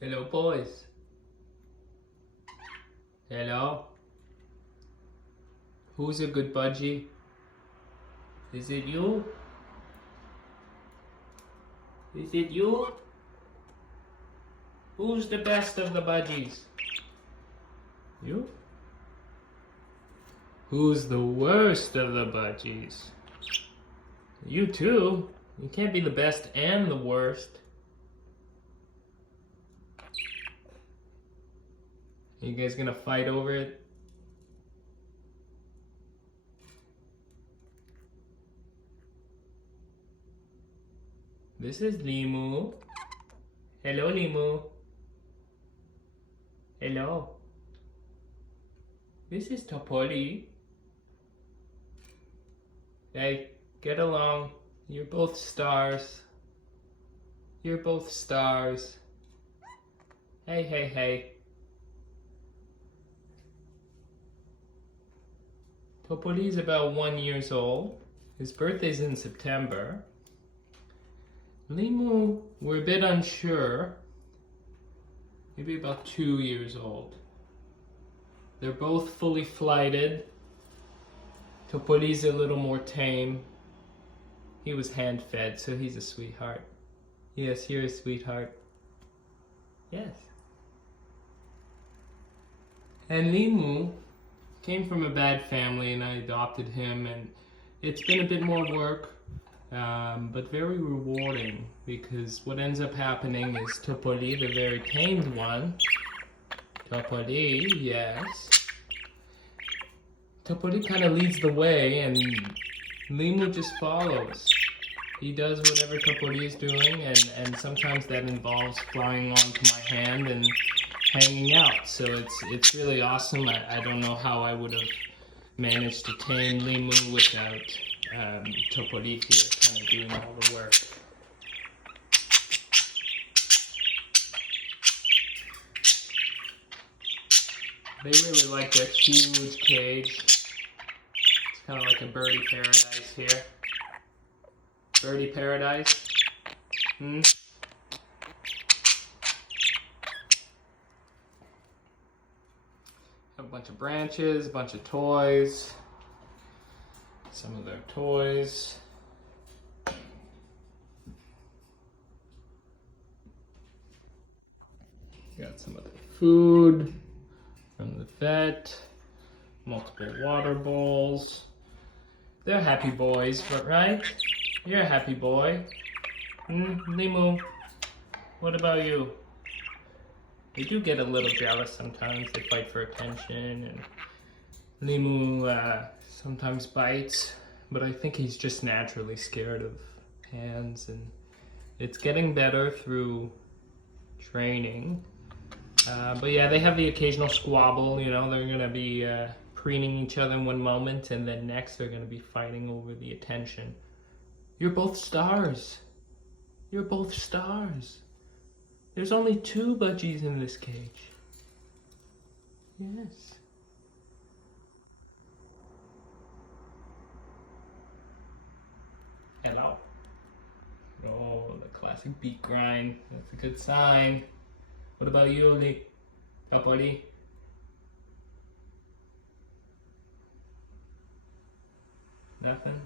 Hello, boys. Hello. Who's a good budgie? Is it you? Is it you? Who's the best of the budgies? You? Who's the worst of the budgies? You too. You can't be the best and the worst. You guys gonna fight over it? This is Lemu. Hello, Lemu. Hello. This is Topoli. Hey, get along. You're both stars. You're both stars. Hey, hey, hey. Topoli's about 1 year old. His birthday's in September. Lemu, we're a bit unsure. Maybe about 2 years old. They're both fully flighted. Topoli's a little more tame. He was hand-fed, so he's a sweetheart. Yes, you're a sweetheart. Yes. And Lemu came from a bad family, and I adopted him, and it's been a bit more work, but very rewarding, because what ends up happening is Topoli, the very tamed one, Topoli, yes, Topoli kind of leads the way, and Lemu just follows. He does whatever Topoli is doing, and sometimes that involves flying onto my hand and hanging out. So it's really awesome. I don't know how I would have managed to tame Lemu without Topoli here kind of doing all the work. They really like that huge cage. It's kind of like a birdie paradise here. Birdie paradise? A bunch of branches, a bunch of toys. Some of their toys. Got some of their food from the vet. Multiple water bowls. They're happy boys, but right? You're a happy boy. Lemu, what about you? They do get a little jealous sometimes. They fight for attention, and Lemu sometimes bites, but I think he's just naturally scared of hands, and it's getting better through training. But yeah, they have the occasional squabble, you know, they're gonna be preening each other in one moment, and then next they're gonna be fighting over the attention. You're both stars. You're both stars. There's only 2 budgies in this cage. Yes. Hello. Oh, the classic beak grind. That's a good sign. What about you, Topoli? Nothing?